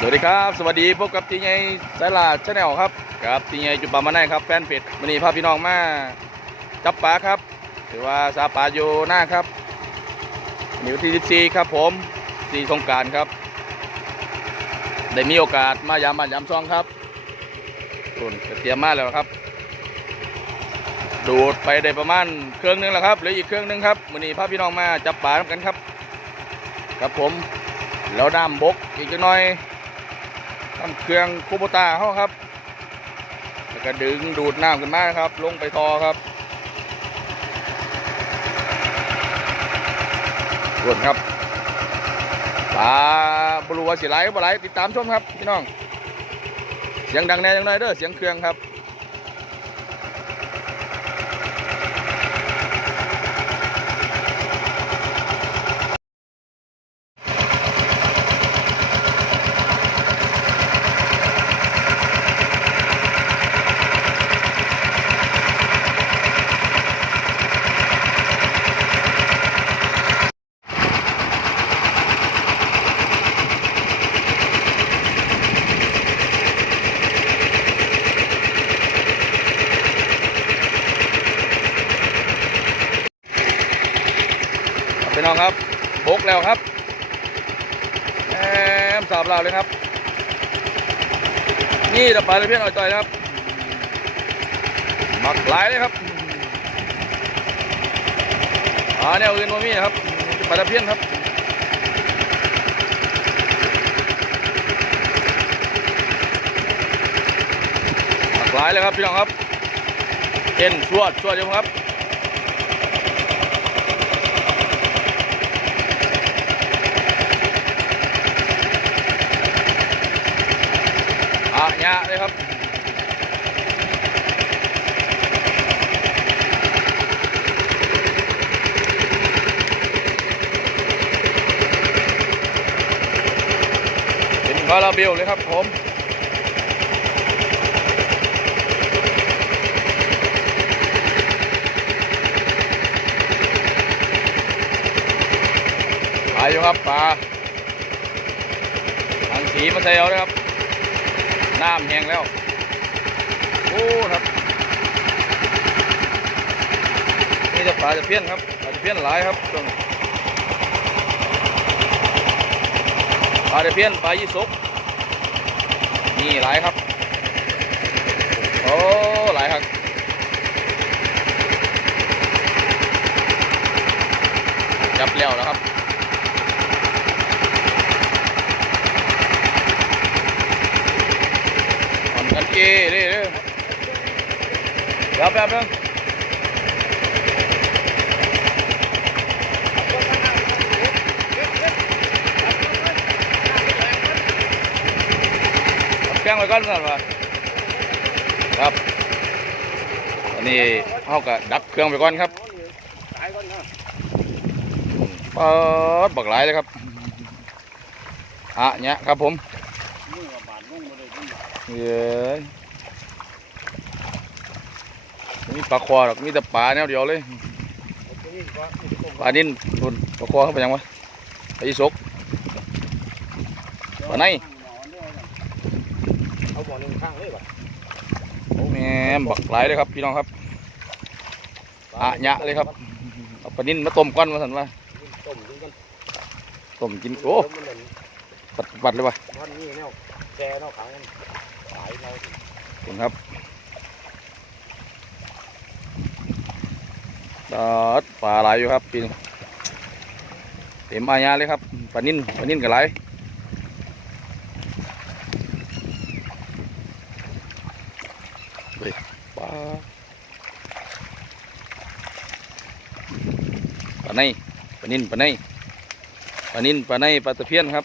สวัสดีครับ สวัสดีพบกับตีใหญ่สายลาชาแนลครับกับตีใหญ่จุบปามาไนครับแฟนเพจวันนี้พาพี่น้องมาจับปลาครับถือว่าสาปลาอยู่หน้าครับนนี้วันที่14ครับผมสีสงการครับ ได้มีโอกาสมายามมายามซองครับตุนเตรียมมาแล้วครับ ดูดไปได้ประมาณเครื่องหนึงแล้วครับเหลืออีกเครื่องหนึงครับวันนี้พาพี่น้องมาจับปลาทำกันครับ ครับผมแล้วน้ำบกอีกจักหน่อย น้ำเครื่องคูโบตาเขาครับ แล้วก็ดึงดูดน้ำขึ้นมาครับ ลงไปทอครับรวนครับปลาบลูวาสีไหลบ่ไหลติดตามชมครับพี่น้อง เสียงดังแน่ยังไงเด้อเสียงเครื่องครับ น้องครับบกแล้วครับแอมสาบเราเลยครับ นี่ตะปลาตะเพียนอ่อยต่อยนะครับหมักหลายเลยครับอ่าแนวอื่นว่ามีครับปลาตะเพียนครับหมักหลายเลยครับพี่น้องครับเอ็นสวดสวดอยู่ครับ ยะเลยครับเป็นคาราเบลเลยครับผมปลาอยู่ครับปลาทางสีมาเอาเลยครับ น้ำแห้งแล้ว โอ้ครับนี่จะปลาจะเพี้ยนครับปลาจะเพี้ยนหลายครับช่วงนี้ปลาจะเพี้ยนปลายี่สกนี่หลายครับ โอ้หลายครับจับแล้วนะครับ còn cần kê đi đi đáp đáp đáp keng ไว้ก่อนก่อนว่าครับอันนี้เขาก็ดับเครื่องไปก่อนครับตายก่อนนะเปิดบักหลายเลยครับอะเนี่ยครับผม มือกับบาดลงมาเลยขึ้นมาเย้ยมีปลาคอหรอกมีแต่ปลาแนวเดียวเลยเอาตัวนี้ก็ไม่ต้องปลานิ่นทุนปลาคอเข้าไปยังวะปลาอีสกปลาไหนเอาบ่อหนึ่งข้างเลยป่ะโอ้แม่มบักหลายเลยครับพี่น้องครับอะยะเลยครับเอาปลานิ่นมาต้มก้อนมาสันว่าต้มกินกันต้มกินโอ้มันเหมือนปัดปัดเลยว่ะวันนี้แนวแกแนวขังายเราคุณครับดอดปลาหลายอยู่ครับพี่นี่เต็มอายาเลยครับปลานิ่นปลานิ่นกับไหลปลาปลาในปลานิ่นปลาในปลานิ่นปลาในปลาตะเพียนครับ